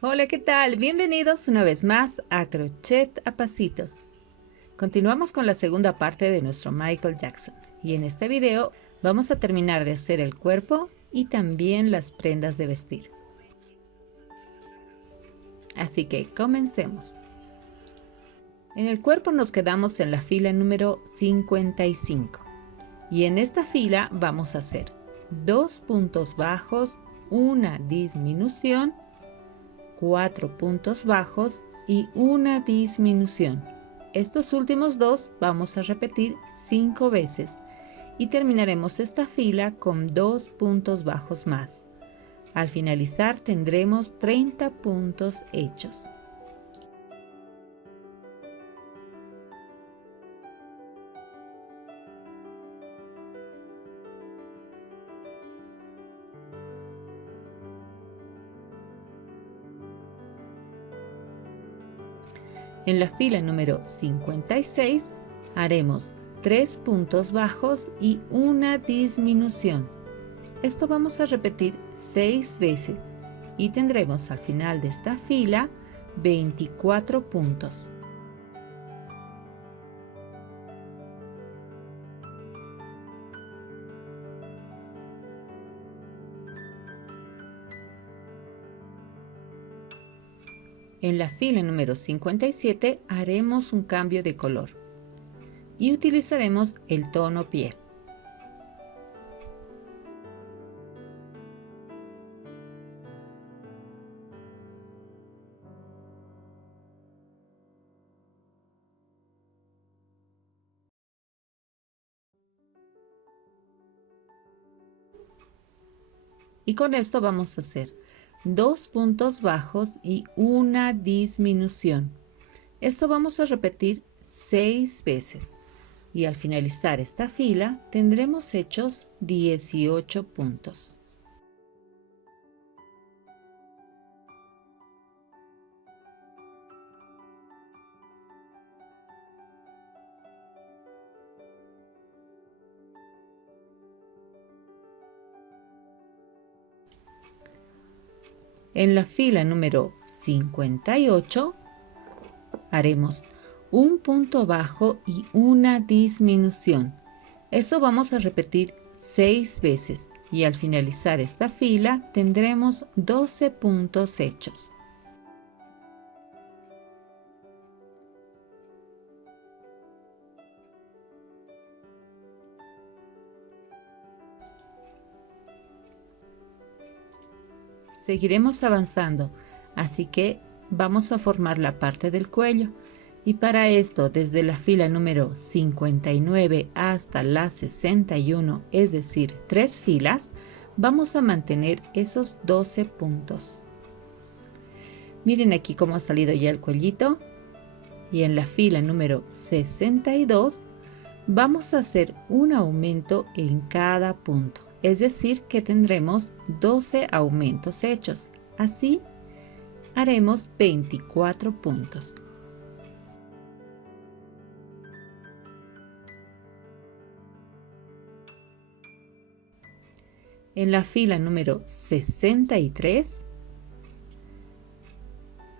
Hola, ¿qué tal? Bienvenidos una vez más a Crochet a Pasitos. Continuamos con la segunda parte de nuestro Michael Jackson y en este video vamos a terminar de hacer el cuerpo y también las prendas de vestir. Así que comencemos. En el cuerpo nos quedamos en la fila número 55 y en esta fila vamos a hacer 2 puntos bajos, una disminución, 4 puntos bajos y una disminución. Estos últimos dos vamos a repetir 5 veces y terminaremos esta fila con 2 puntos bajos más. Al finalizar tendremos 30 puntos hechos. En la fila número 56 haremos 3 puntos bajos y una disminución. Esto vamos a repetir 6 veces y tendremos al final de esta fila 24 puntos. En la fila número 57 haremos un cambio de color y utilizaremos el tono piel. Y con esto vamos a hacer 2 puntos bajos y una disminución. Esto vamos a repetir 6 veces y al finalizar esta fila tendremos hechos 18 puntos. En la fila número 58 haremos un punto bajo y una disminución. Esto vamos a repetir 6 veces y al finalizar esta fila tendremos 12 puntos hechos. Seguiremos avanzando, así que vamos a formar la parte del cuello. Y para esto, desde la fila número 59 hasta la 61, es decir, 3 filas, vamos a mantener esos 12 puntos. Miren aquí cómo ha salido ya el cuellito. Y en la fila número 62 vamos a hacer un aumento en cada punto. Es decir, que tendremos 12 aumentos hechos. Así haremos 24 puntos. En la fila número 63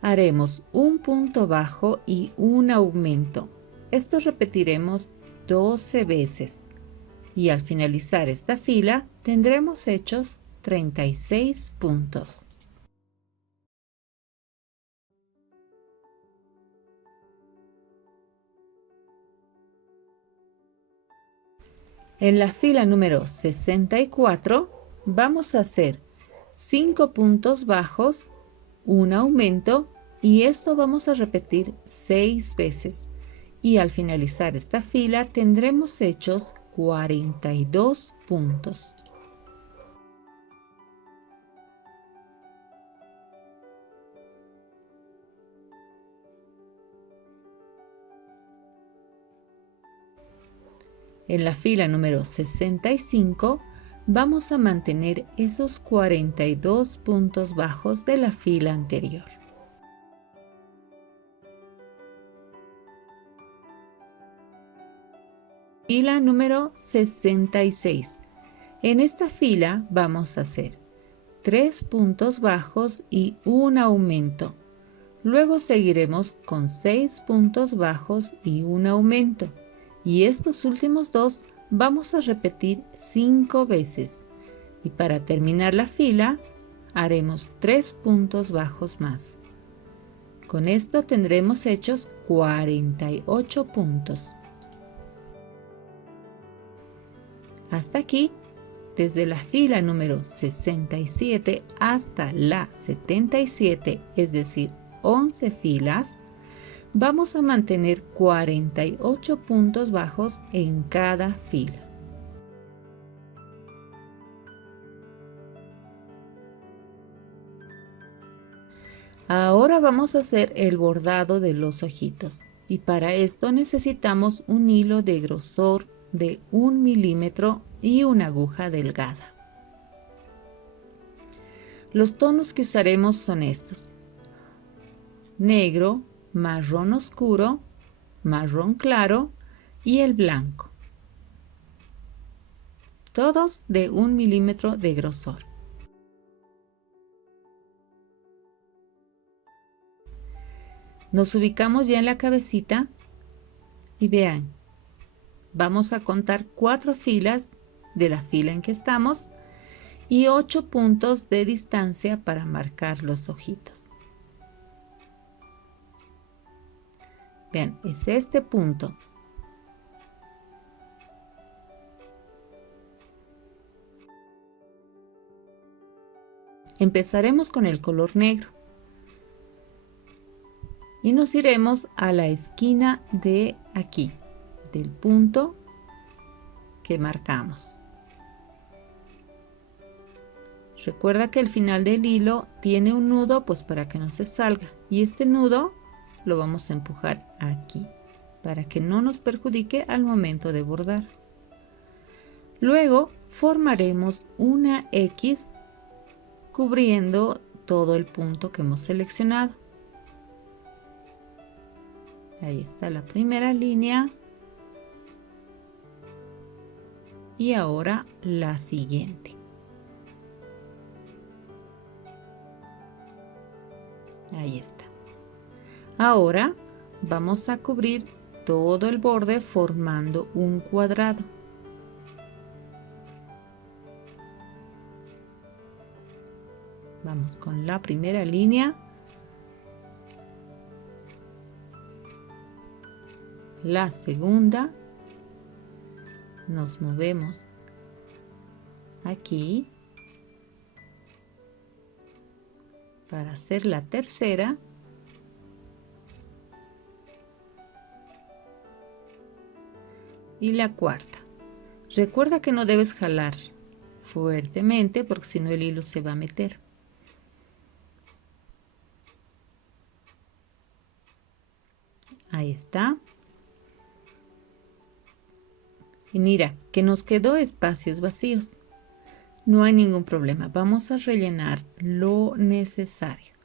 haremos un punto bajo y un aumento. Esto repetiremos 12 veces y al finalizar esta fila tendremos hechos 36 puntos. En la fila número 64 vamos a hacer 5 puntos bajos, un aumento y esto vamos a repetir 6 veces y al finalizar esta fila tendremos hechos 42 puntos. En la fila número 65 vamos a mantener esos 42 puntos bajos de la fila anterior. Fila número 66. En esta fila vamos a hacer 3 puntos bajos y un aumento. Luego seguiremos con 6 puntos bajos y un aumento. Y estos últimos dos vamos a repetir 5 veces. Y para terminar la fila, haremos 3 puntos bajos más. Con esto tendremos hechos 48 puntos. Hasta aquí, desde la fila número 67 hasta la 77, es decir, 11 filas, vamos a mantener 48 puntos bajos en cada fila. Ahora vamos a hacer el bordado de los ojitos y para esto necesitamos un hilo de grosor de 1 milímetro y una aguja delgada. Los tonos que usaremos son estos: negro, marrón oscuro, marrón claro y el blanco, todos de 1 milímetro de grosor. Nos ubicamos ya en la cabecita y vean, vamos a contar 4 filas de la fila en que estamos y 8 puntos de distancia para marcar los ojitos. Vean, es este punto. Empezaremos con el color negro y nos iremos a la esquina de aquí, del punto que marcamos. Recuerda que el final del hilo tiene un nudo, pues para que no se salga, y este nudo lo vamos a empujar aquí para que no nos perjudique al momento de bordar. Luego formaremos una X cubriendo todo el punto que hemos seleccionado. Ahí está la primera línea y ahora la siguiente. Ahí está. Ahora vamos a cubrir todo el borde formando un cuadrado. Vamos con la primera línea. La segunda. Nos movemos aquí para hacer la tercera. Y la cuarta. Recuerda que no debes jalar fuertemente porque si no el hilo se va a meter. Ahí está. Y mira que nos quedó espacios vacíos. No hay ningún problema. Vamos a rellenar lo necesario.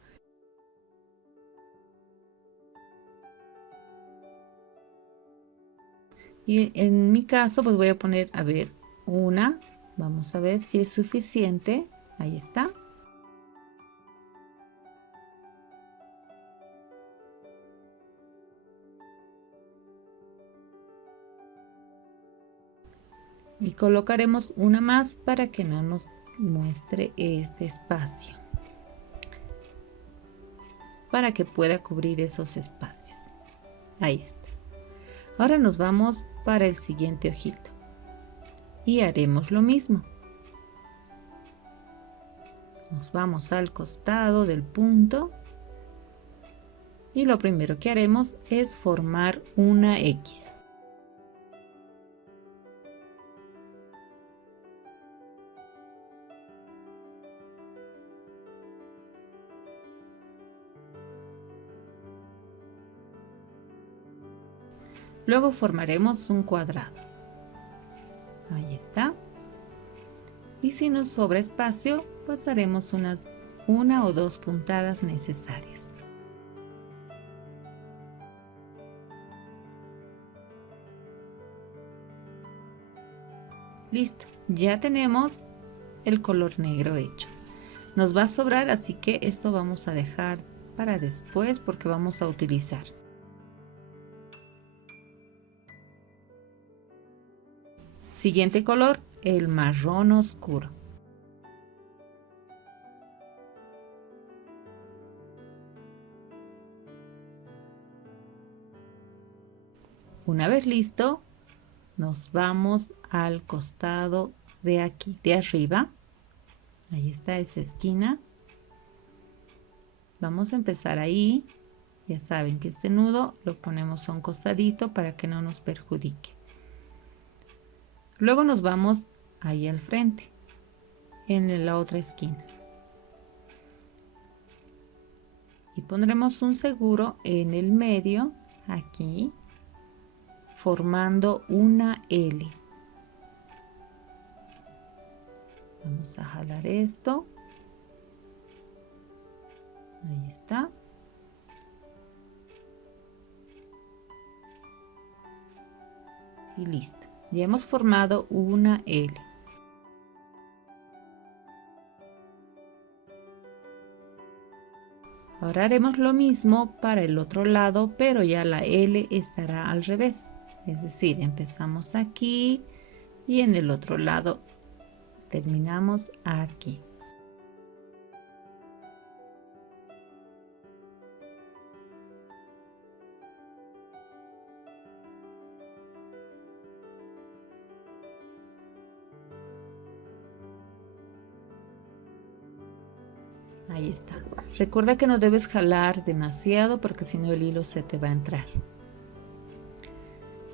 Y en mi caso, pues voy a poner, a ver, una. Vamos a ver si es suficiente. Ahí está. Y colocaremos una más para que no nos muestre este espacio, para que pueda cubrir esos espacios. Ahí está. Ahora nos vamos para el siguiente ojito y haremos lo mismo. Nos vamos al costado del punto y lo primero que haremos es formar una X. Luego formaremos un cuadrado. Ahí está. Y si nos sobra espacio, pues haremos una o dos puntadas necesarias. Listo, ya tenemos el color negro hecho. Nos va a sobrar, así que esto vamos a dejar para después porque vamos a utilizar. Siguiente color, el marrón oscuro. Una vez listo, nos vamos al costado de aquí, de arriba. Ahí está esa esquina. Vamos a empezar ahí. Ya saben que este nudo lo ponemos a un costadito para que no nos perjudique. Luego nos vamos ahí al frente, en la otra esquina. Y pondremos un seguro en el medio, aquí, formando una L. Vamos a jalar esto. Ahí está. Y listo. Ya hemos formado una L. Ahora haremos lo mismo para el otro lado, pero ya la L estará al revés. Es decir, empezamos aquí y en el otro lado terminamos aquí. Ahí está. Recuerda que no debes jalar demasiado porque si no el hilo se te va a entrar.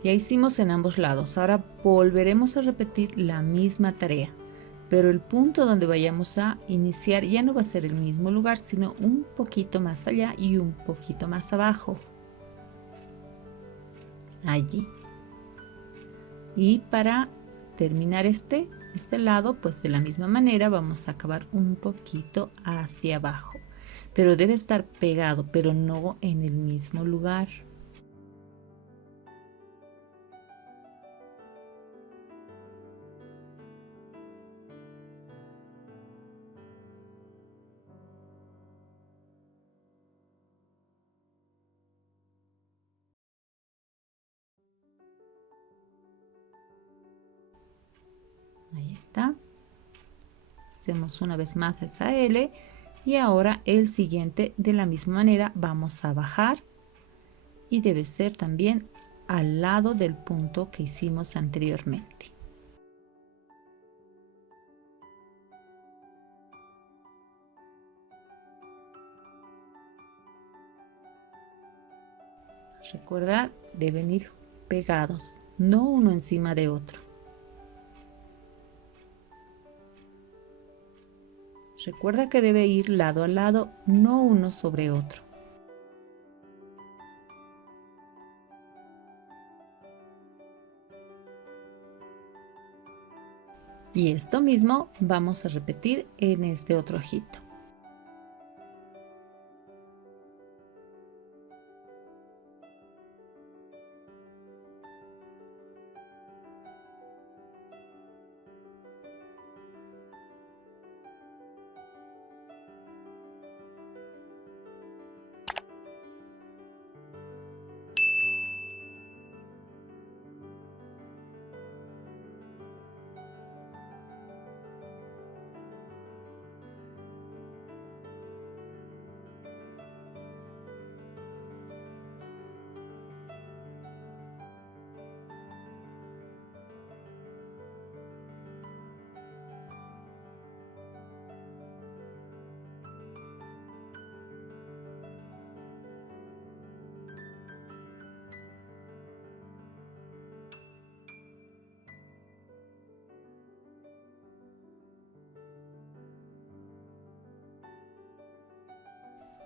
Ya hicimos en ambos lados. Ahora volveremos a repetir la misma tarea, pero el punto donde vayamos a iniciar ya no va a ser el mismo lugar, sino un poquito más allá y un poquito más abajo. Allí. Y para terminar este lado, pues de la misma manera vamos a acabar un poquito hacia abajo, pero debe estar pegado, pero no en el mismo lugar. Ahí está. Hacemos una vez más esa L y ahora el siguiente de la misma manera vamos a bajar y debe ser también al lado del punto que hicimos anteriormente. Recuerda, deben ir pegados, no uno encima de otro. Recuerda que debe ir lado a lado, no uno sobre otro. Y esto mismo vamos a repetir en este otro ojito.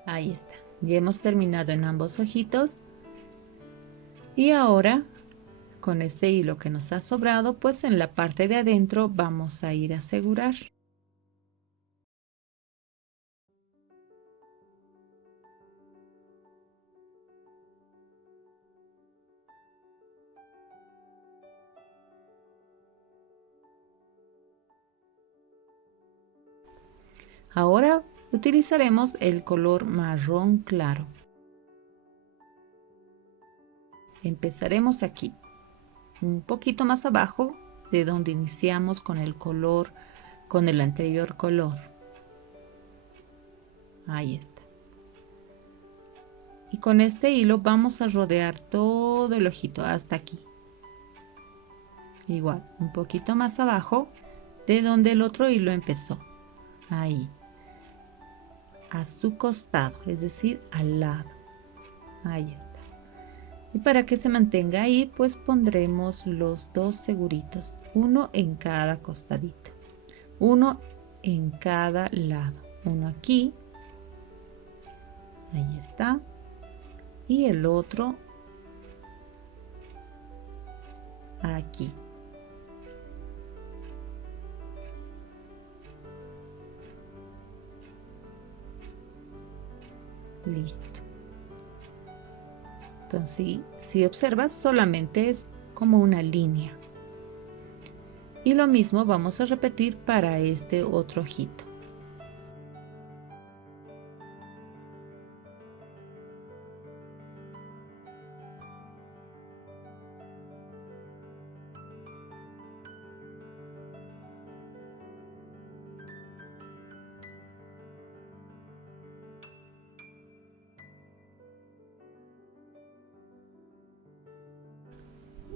Ahí está. Ya hemos terminado en ambos ojitos. Y ahora, con este hilo que nos ha sobrado, pues en la parte de adentro vamos a ir a asegurar. Ahora utilizaremos el color marrón claro. Empezaremos aquí, un poquito más abajo de donde iniciamos con el color, con el anterior color. Ahí está. Y con este hilo vamos a rodear todo el ojito hasta aquí. Igual, un poquito más abajo de donde el otro hilo empezó. Ahí. A su costado, es decir, al lado. Ahí está. Y para que se mantenga ahí, pues pondremos los dos seguritos, uno en cada costadito, uno en cada lado, uno aquí, ahí está, y el otro aquí. Listo. Entonces, si observas, solamente es como una línea. Y lo mismo vamos a repetir para este otro ojito.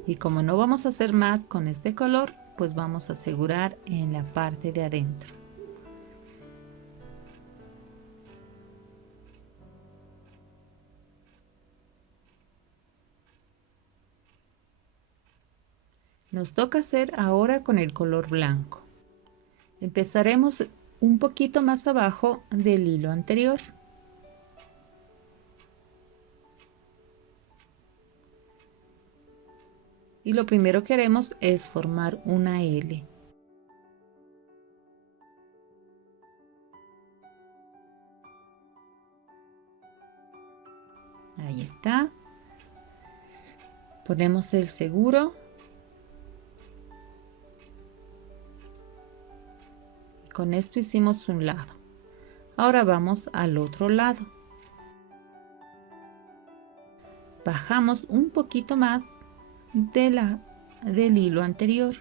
Y como no vamos a hacer más con este color, pues vamos a asegurar en la parte de adentro. Nos toca hacer ahora con el color blanco. Empezaremos un poquito más abajo del hilo anterior. Y lo primero que haremos es formar una L. Ahí está. Ponemos el seguro. Y con esto hicimos un lado. Ahora vamos al otro lado. Bajamos un poquito más del hilo anterior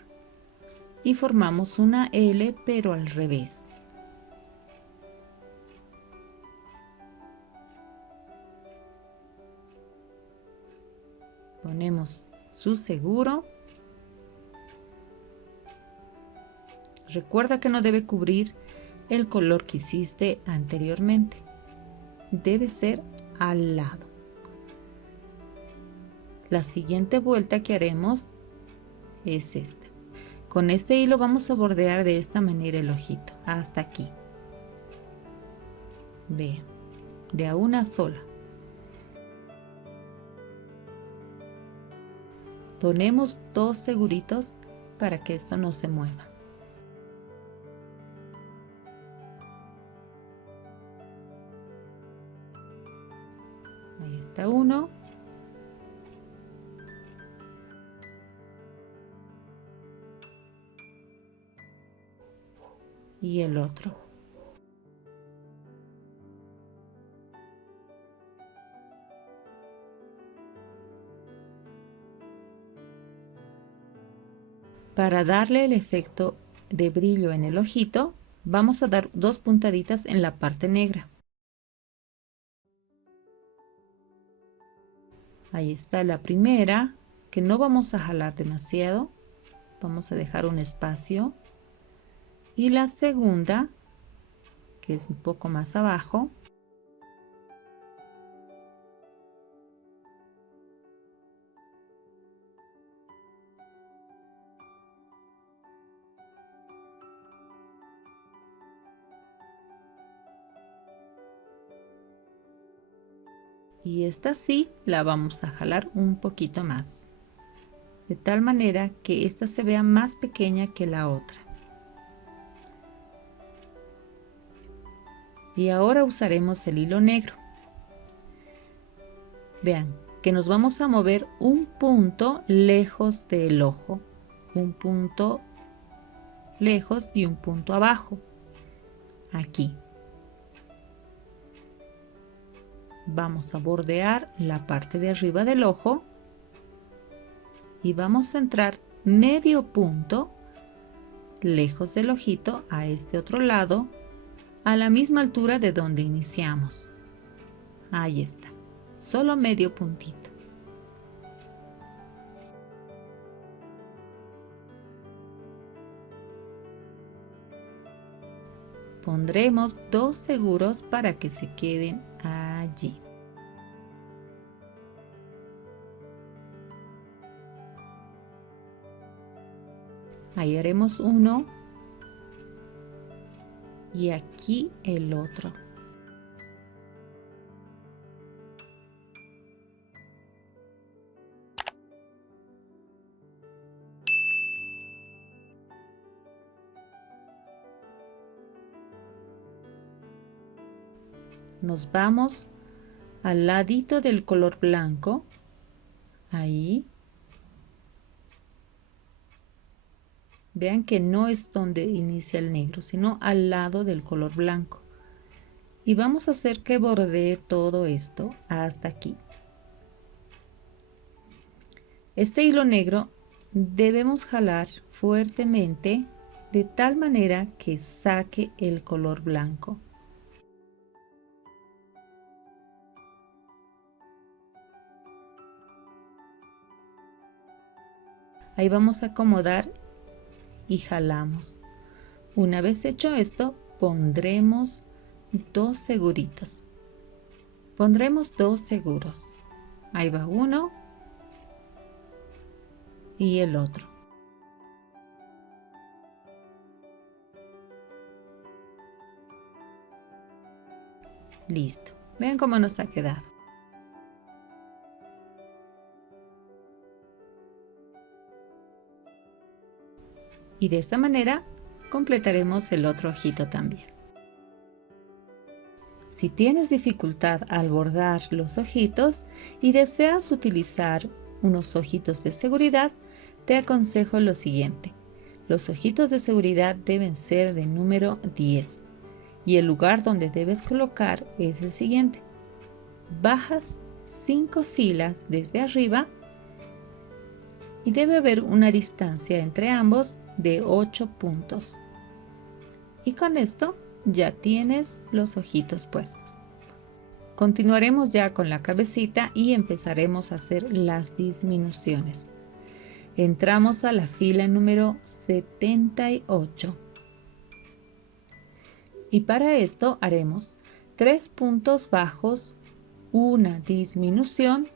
y formamos una L pero al revés. Ponemos su seguro. Recuerda que no debe cubrir el color que hiciste anteriormente. Debe ser al lado. La siguiente vuelta que haremos es esta. Con este hilo vamos a bordear de esta manera el ojito hasta aquí. Vean, de a una sola. Ponemos dos seguritos para que esto no se mueva. Ahí está uno. Y el otro. Para darle el efecto de brillo en el ojito, vamos a dar dos puntaditas en la parte negra. Ahí está la primera, que no vamos a jalar demasiado. Vamos a dejar un espacio. Y la segunda, que es un poco más abajo. Y esta sí la vamos a jalar un poquito más, de tal manera que esta se vea más pequeña que la otra. Y ahora usaremos el hilo negro. Vean que nos vamos a mover un punto lejos del ojo, un punto lejos y un punto abajo, aquí, Vamos a bordear la parte de arriba del ojo y vamos a entrar medio punto lejos del ojito a este otro lado, a la misma altura de donde iniciamos. Ahí está, solo medio puntito. Pondremos 2 seguros para que se queden allí. Ahí haremos uno y aquí el otro. Nos vamos al ladito del color blanco, ahí. Vean que no es donde inicia el negro, sino al lado del color blanco. Y vamos a hacer que bordee todo esto hasta aquí. Este hilo negro debemos jalar fuertemente de tal manera que saque el color blanco. Ahí vamos a acomodar y jalamos. Una vez hecho esto, pondremos 2 seguritos. Pondremos 2 seguros. Ahí va uno y el otro. Listo. Vean cómo nos ha quedado. Y de esta manera completaremos el otro ojito también. Si tienes dificultad al bordar los ojitos y deseas utilizar unos ojitos de seguridad, te aconsejo lo siguiente. Los ojitos de seguridad deben ser de número 10 y el lugar donde debes colocar es el siguiente. Bajas 5 filas desde arriba y debe haber una distancia entre ambos de 8 puntos. Y con esto ya tienes los ojitos puestos. Continuaremos ya con la cabecita y empezaremos a hacer las disminuciones. Entramos a la fila número 78. Y para esto haremos 3 puntos bajos, una disminución,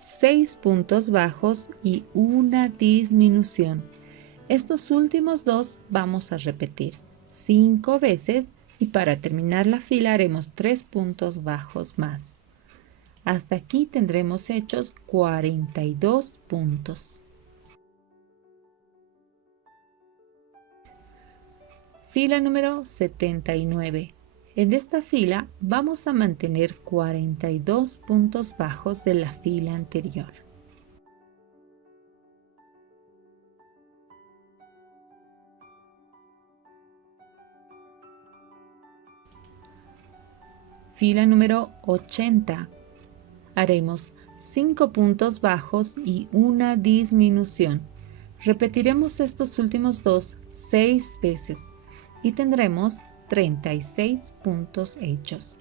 6 puntos bajos y una disminución. Estos últimos 2 vamos a repetir 5 veces y para terminar la fila haremos 3 puntos bajos más. Hasta aquí tendremos hechos 42 puntos. Fila número 79. En esta fila vamos a mantener 42 puntos bajos de la fila anterior. Fila número 80. Haremos 5 puntos bajos y una disminución. Repetiremos estos últimos 2 6 veces y tendremos 36 puntos hechos.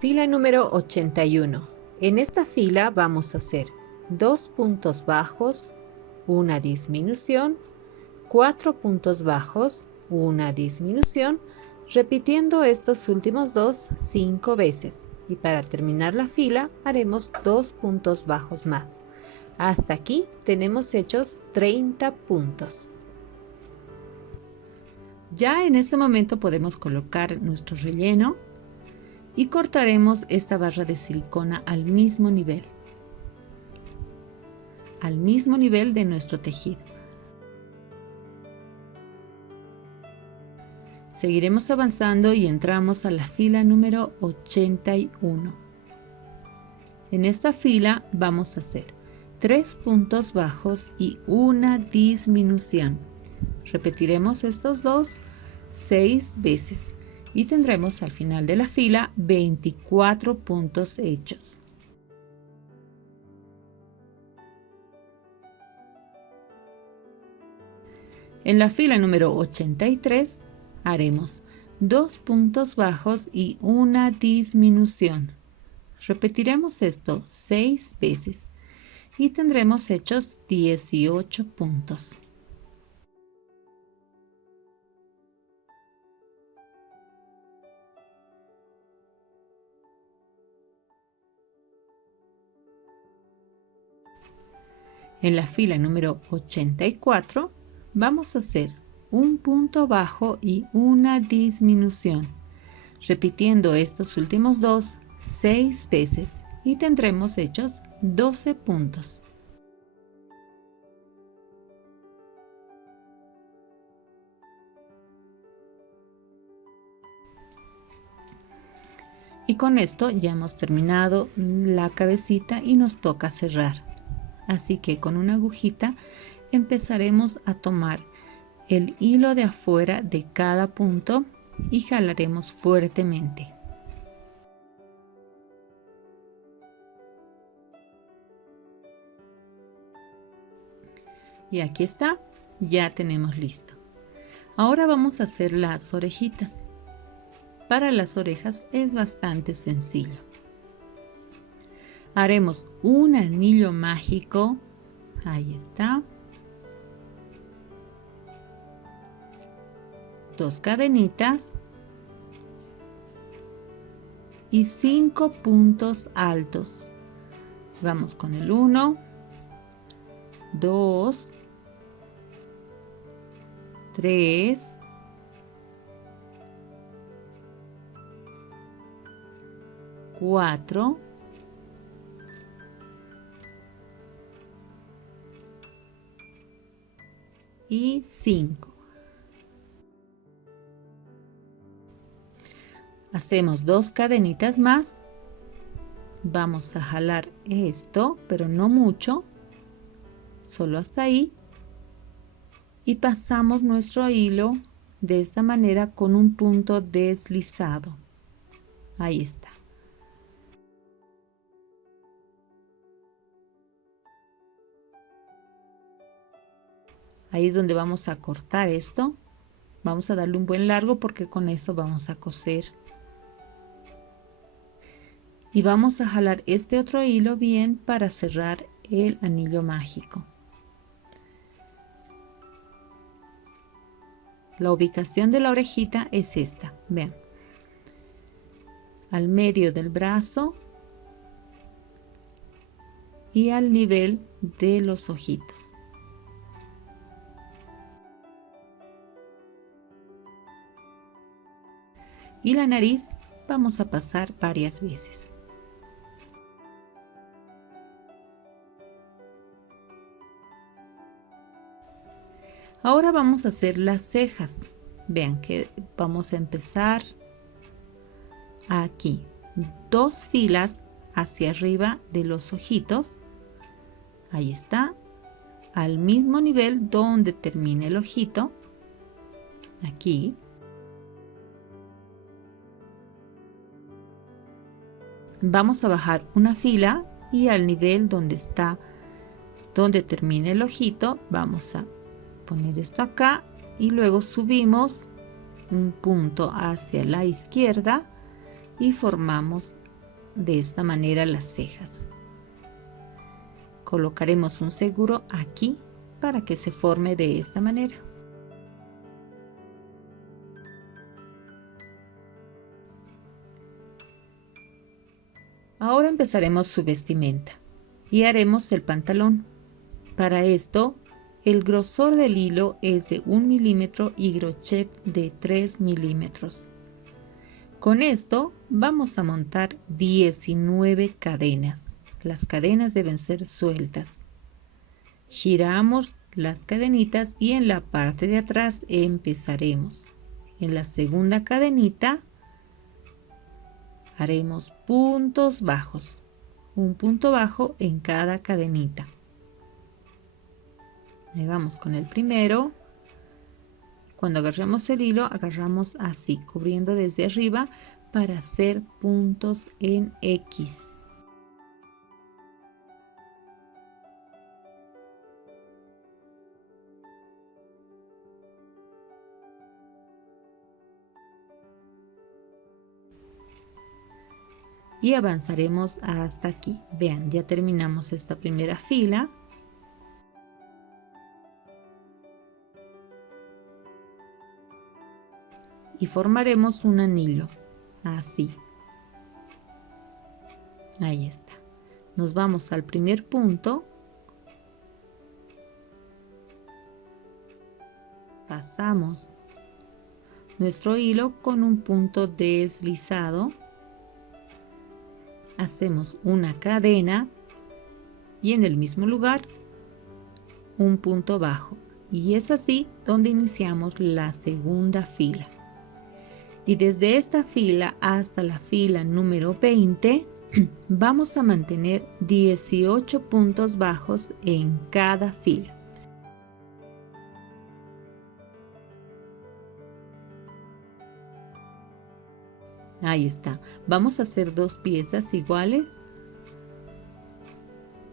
Fila número 81. En esta fila vamos a hacer 2 puntos bajos, una disminución, 4 puntos bajos, una disminución, repitiendo estos últimos 2 5 veces. Y para terminar la fila haremos 2 puntos bajos más. Hasta aquí tenemos hechos 30 puntos. Ya en este momento podemos colocar nuestro relleno y cortaremos esta barra de silicona al mismo nivel de nuestro tejido. Seguiremos avanzando y entramos a la fila número 81. En esta fila vamos a hacer 3 puntos bajos y una disminución. Repetiremos estos dos 6 veces y tendremos al final de la fila 24 puntos hechos. En la fila número 83 haremos 2 puntos bajos y una disminución. Repetiremos esto 6 veces y tendremos hechos 18 puntos. En la fila número 84 vamos a hacer un punto bajo y una disminución, repitiendo estos últimos dos 6 veces y tendremos hechos 12 puntos. Y con esto ya hemos terminado la cabecita y nos toca cerrar. Así que con una agujita empezaremos a tomar el hilo de afuera de cada punto y jalaremos fuertemente. Y aquí está, ya tenemos listo. Ahora vamos a hacer las orejitas. Para las orejas es bastante sencillo. Haremos un anillo mágico, ahí está, 2 cadenitas y 5 puntos altos. Vamos con el 1, 2, 3, 4, y 5. Hacemos 2 cadenitas más. Vamos a jalar esto, pero no mucho, solo hasta ahí. Y pasamos nuestro hilo de esta manera con un punto deslizado. Ahí está. Ahí es donde vamos a cortar esto. Vamos a darle un buen largo porque con eso vamos a coser. Y vamos a jalar este otro hilo bien para cerrar el anillo mágico. La ubicación de la orejita es esta, vean. Al medio del brazo y al nivel de los ojitos. Y la nariz vamos a pasar varias veces. Ahora vamos a hacer las cejas. Vean que vamos a empezar aquí, 2 filas hacia arriba de los ojitos. Ahí está, al mismo nivel donde termine el ojito. Aquí. Vamos a bajar una fila y al nivel donde está, donde termine el ojito, vamos a poner esto acá y luego subimos un punto hacia la izquierda y formamos de esta manera las cejas. Colocaremos un seguro aquí para que se forme de esta manera. Ahora empezaremos su vestimenta y haremos el pantalón. Para esto, el grosor del hilo es de 1 milímetro y crochet de 3 milímetros. Con esto vamos a montar 19 cadenas. Las cadenas deben ser sueltas. Giramos las cadenitas y en la parte de atrás empezaremos. En la segunda cadenita haremos puntos bajos, un punto bajo en cada cadenita. Ahí vamos con el primero, cuando agarremos el hilo, agarramos así, cubriendo desde arriba para hacer puntos en X. Y avanzaremos hasta aquí. Vean, ya terminamos esta primera fila. Y formaremos un anillo, así. Ahí está. Nos vamos al primer punto. Pasamos nuestro hilo con un punto deslizado. Hacemos una cadena y en el mismo lugar un punto bajo. Y es así donde iniciamos la segunda fila. Y desde esta fila hasta la fila número 20 vamos a mantener 18 puntos bajos en cada fila. Ahí está. Vamos a hacer dos piezas iguales.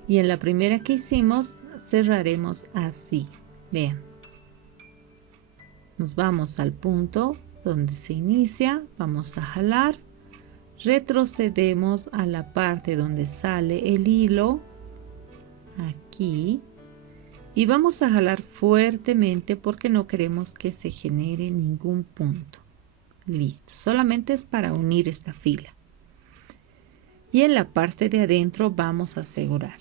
Y en la primera que hicimos cerraremos así. Vean. Nos vamos al punto donde se inicia, vamos a jalar, retrocedemos a la parte donde sale el hilo, aquí, y vamos a jalar fuertemente porque no queremos que se genere ningún punto. Listo, solamente es para unir esta fila. Y en la parte de adentro vamos a asegurar.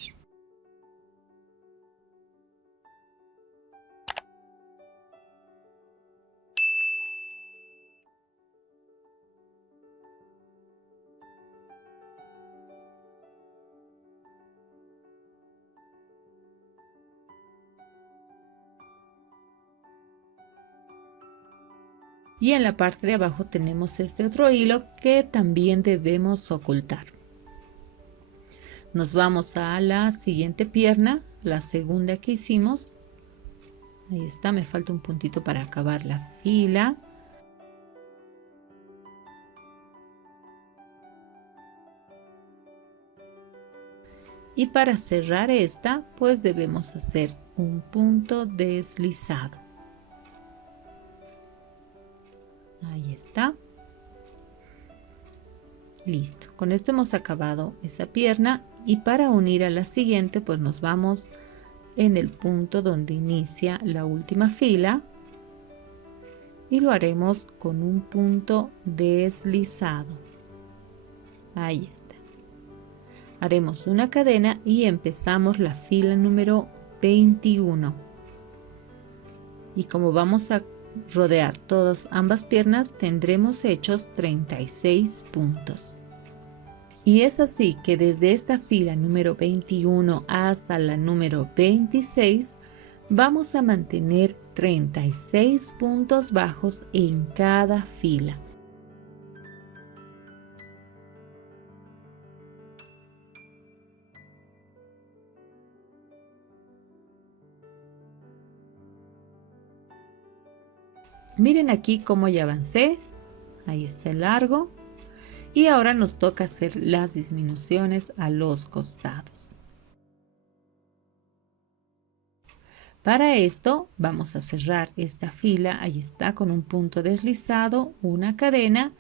Y en la parte de abajo tenemos este otro hilo que también debemos ocultar. Nos vamos a la siguiente pierna, la segunda que hicimos. Ahí está, me falta un puntito para acabar la fila. Y para cerrar esta, pues debemos hacer un punto deslizado. Ahí está. Listo. Con esto hemos acabado esa pierna y para unir a la siguiente pues nos vamos en el punto donde inicia la última fila y lo haremos con un punto deslizado. Ahí está. Haremos una cadena y empezamos la fila número 21. Y como vamos a rodear ambas piernas, tendremos hechos 36 puntos. Y es así que desde esta fila número 21 hasta la número 26 vamos a mantener 36 puntos bajos en cada fila. Miren aquí cómo ya avancé. Ahí está el largo. Y ahora nos toca hacer las disminuciones a los costados. Para esto vamos a cerrar esta fila. Ahí está, con un punto deslizado, una cadena.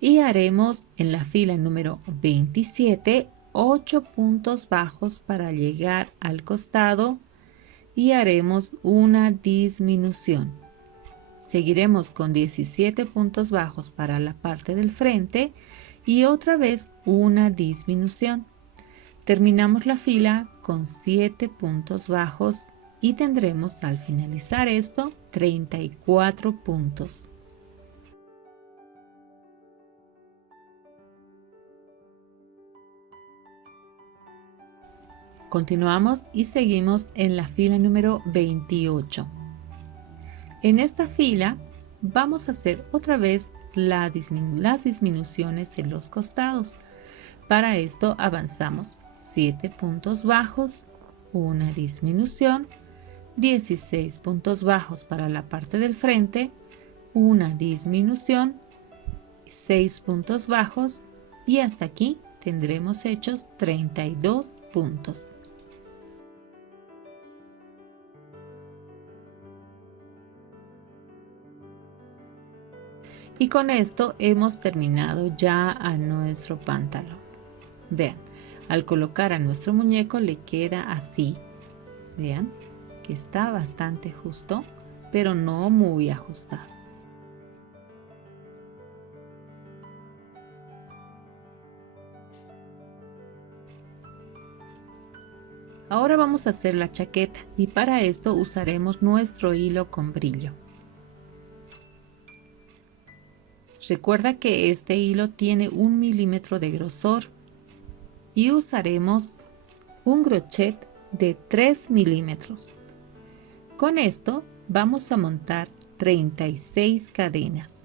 Y haremos en la fila número 27 8 puntos bajos para llegar al costado. Y haremos una disminución. Seguiremos con 17 puntos bajos para la parte del frente y otra vez una disminución. Terminamos la fila con 7 puntos bajos y tendremos al finalizar esto 34 puntos. Continuamos y seguimos en la fila número 28. En esta fila vamos a hacer otra vez las disminuciones en los costados. Para esto avanzamos 7 puntos bajos, una disminución, 16 puntos bajos para la parte del frente, una disminución, 6 puntos bajos y hasta aquí tendremos hechos 32 puntos. Y con esto hemos terminado ya a nuestro pantalón. Vean, al colocar a nuestro muñeco le queda así. Vean que está bastante justo, pero no muy ajustado. Ahora vamos a hacer la chaqueta y para esto usaremos nuestro hilo con brillo. Recuerda que este hilo tiene 1 milímetro de grosor y usaremos un crochet de 3 milímetros. Con esto vamos a montar 36 cadenas.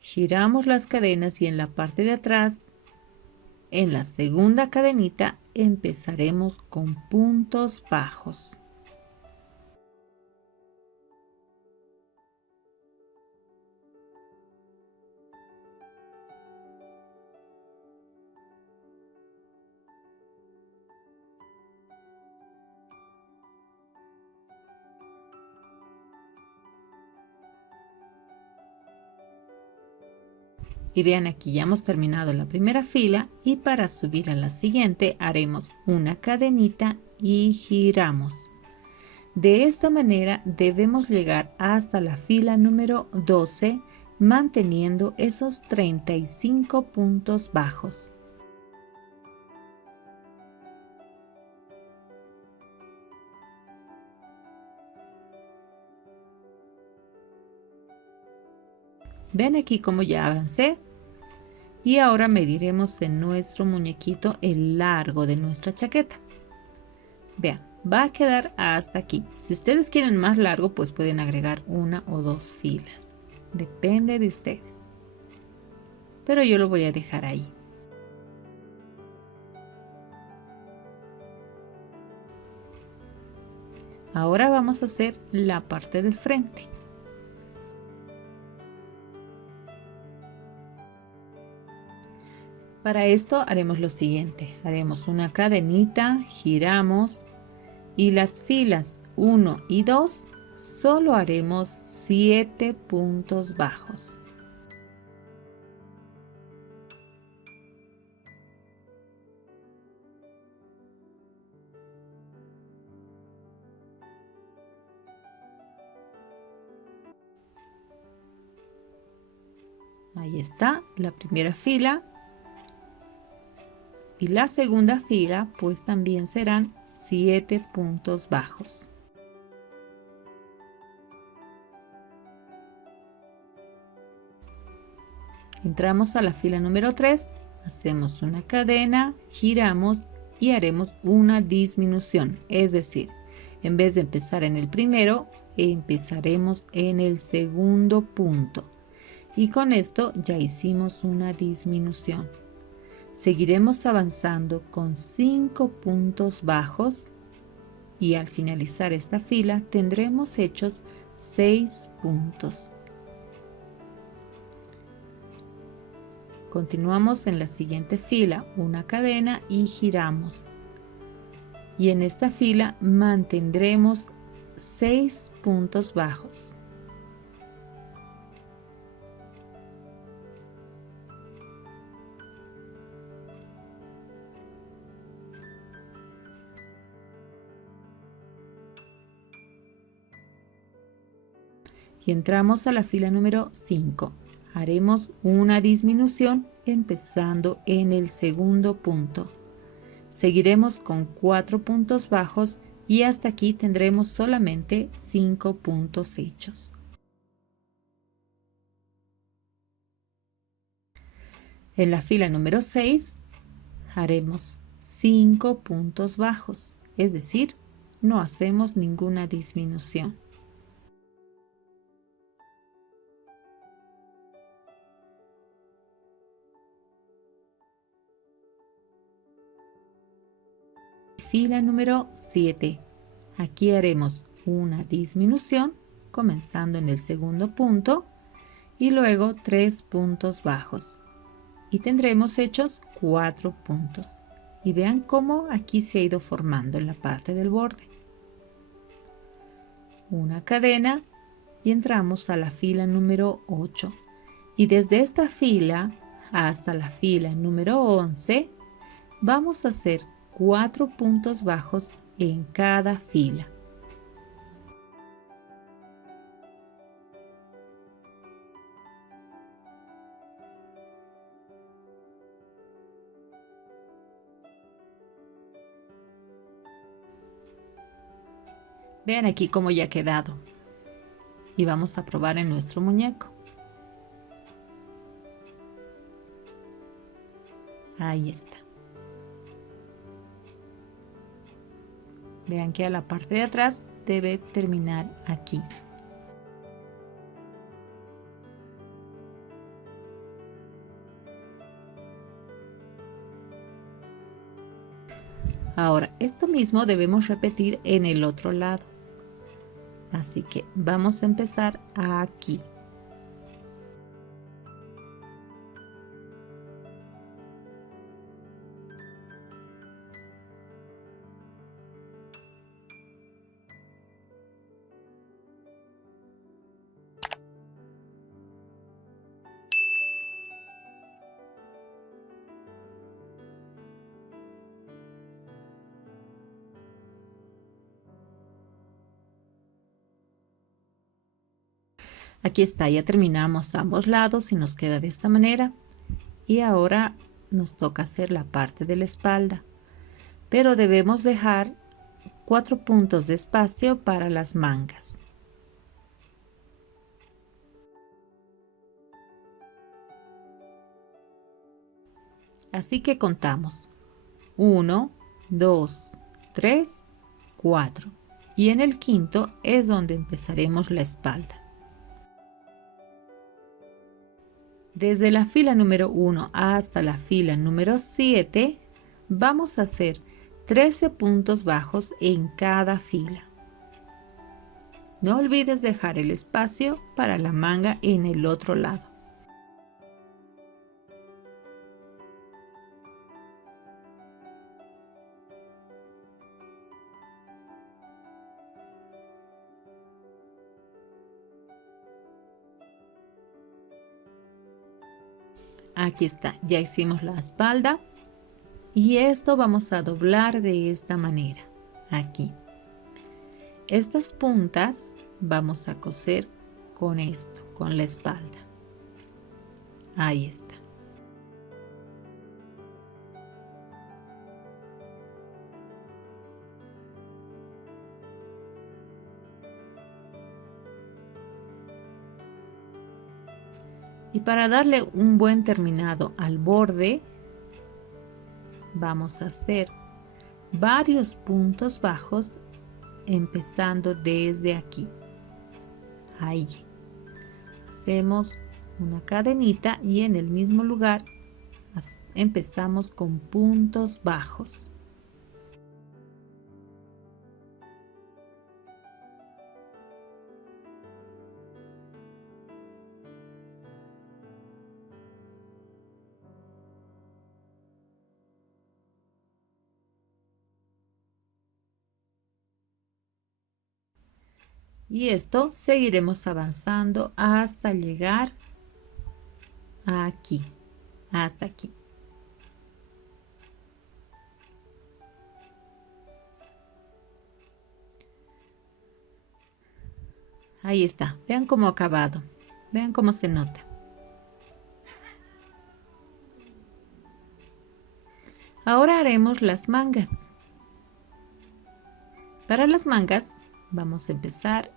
Giramos las cadenas y en la parte de atrás, en la segunda cadenita, empezaremos con puntos bajos. Y vean, aquí ya hemos terminado la primera fila y para subir a la siguiente haremos una cadenita y giramos. De esta manera debemos llegar hasta la fila número 12 manteniendo esos 35 puntos bajos. Ven aquí como ya avancé y ahora mediremos en nuestro muñequito el largo de nuestra chaqueta. Vean, va a quedar hasta aquí. Si ustedes quieren más largo, pues pueden agregar una o dos filas. Depende de ustedes. Pero yo lo voy a dejar ahí. Ahora vamos a hacer la parte del frente. Para esto haremos lo siguiente. Haremos una cadenita, giramos y las filas 1 y 2 solo haremos 7 puntos bajos. Ahí está la primera fila. Y la segunda fila pues también serán 7 puntos bajos. Entramos a la fila número 3, hacemos una cadena, giramos y haremos una disminución, es decir, en vez de empezar en el primero, empezaremos en el segundo punto. Y con esto ya hicimos una disminución. Seguiremos avanzando con 5 puntos bajos y al finalizar esta fila tendremos hechos 6 puntos. Continuamos en la siguiente fila, una cadena y giramos. Y en esta fila mantendremos 6 puntos bajos. Y entramos a la fila número 5. Haremos una disminución empezando en el segundo punto. Seguiremos con 4 puntos bajos y hasta aquí tendremos solamente 5 puntos hechos. En la fila número 6 haremos 5 puntos bajos, es decir, no hacemos ninguna disminución. Fila número 7. Aquí haremos una disminución comenzando en el segundo punto y luego 3 puntos bajos y tendremos hechos 4 puntos. Y vean cómo aquí se ha ido formando en la parte del borde. Una cadena y entramos a la fila número 8. Y desde esta fila hasta la fila número 11 vamos a hacer 4 puntos bajos en cada fila. Vean aquí cómo ya ha quedado. Y vamos a probar en nuestro muñeco. Ahí está. Vean que a la parte de atrás debe terminar aquí. Ahora, esto mismo debemos repetir en el otro lado. Así que vamos a empezar aquí. Aquí está, ya terminamos ambos lados y nos queda de esta manera. Y ahora nos toca hacer la parte de la espalda, pero debemos dejar 4 puntos de espacio para las mangas. Así que contamos 1, 2, 3, 4 y en el quinto es donde empezaremos la espalda. Desde la fila número 1 hasta la fila número 7 vamos a hacer 13 puntos bajos en cada fila. No olvides dejar el espacio para la manga en el otro lado. Aquí está, ya hicimos la espalda y esto vamos a doblar de esta manera, aquí. Estas puntas vamos a coser con esto, con la espalda. Ahí está. Y para darle un buen terminado al borde, vamos a hacer varios puntos bajos empezando desde aquí. Ahí. Hacemos una cadenita y en el mismo lugar empezamos con puntos bajos. Y esto seguiremos avanzando hasta llegar aquí, hasta aquí. Ahí está, vean cómo ha acabado, vean cómo se nota. Ahora haremos las mangas. Para las mangas vamos a empezar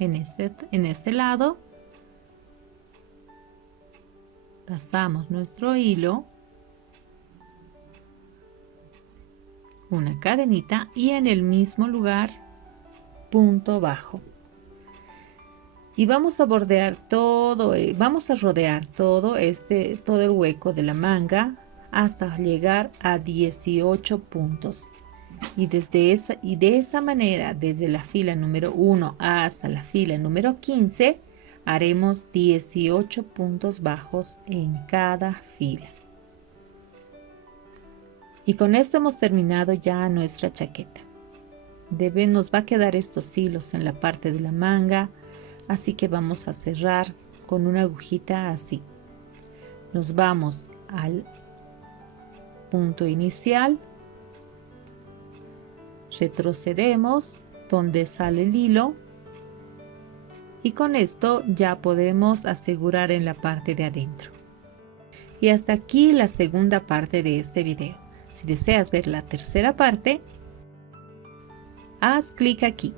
en este lado. Pasamos nuestro hilo, una cadenita y en el mismo lugar punto bajo. Y vamos a bordear todo, vamos a rodear todo el hueco de la manga hasta llegar a 18 puntos. Y de esa manera, desde la fila número 1 hasta la fila número 15, haremos 18 puntos bajos en cada fila. Y con esto hemos terminado ya nuestra chaqueta. Nos va a quedar estos hilos en la parte de la manga, así que vamos a cerrar con una agujita así. Nos vamos al punto inicial, retrocedemos donde sale el hilo y con esto ya podemos asegurar en la parte de adentro. Y hasta aquí la segunda parte de este video. Si deseas ver la tercera parte, haz clic aquí.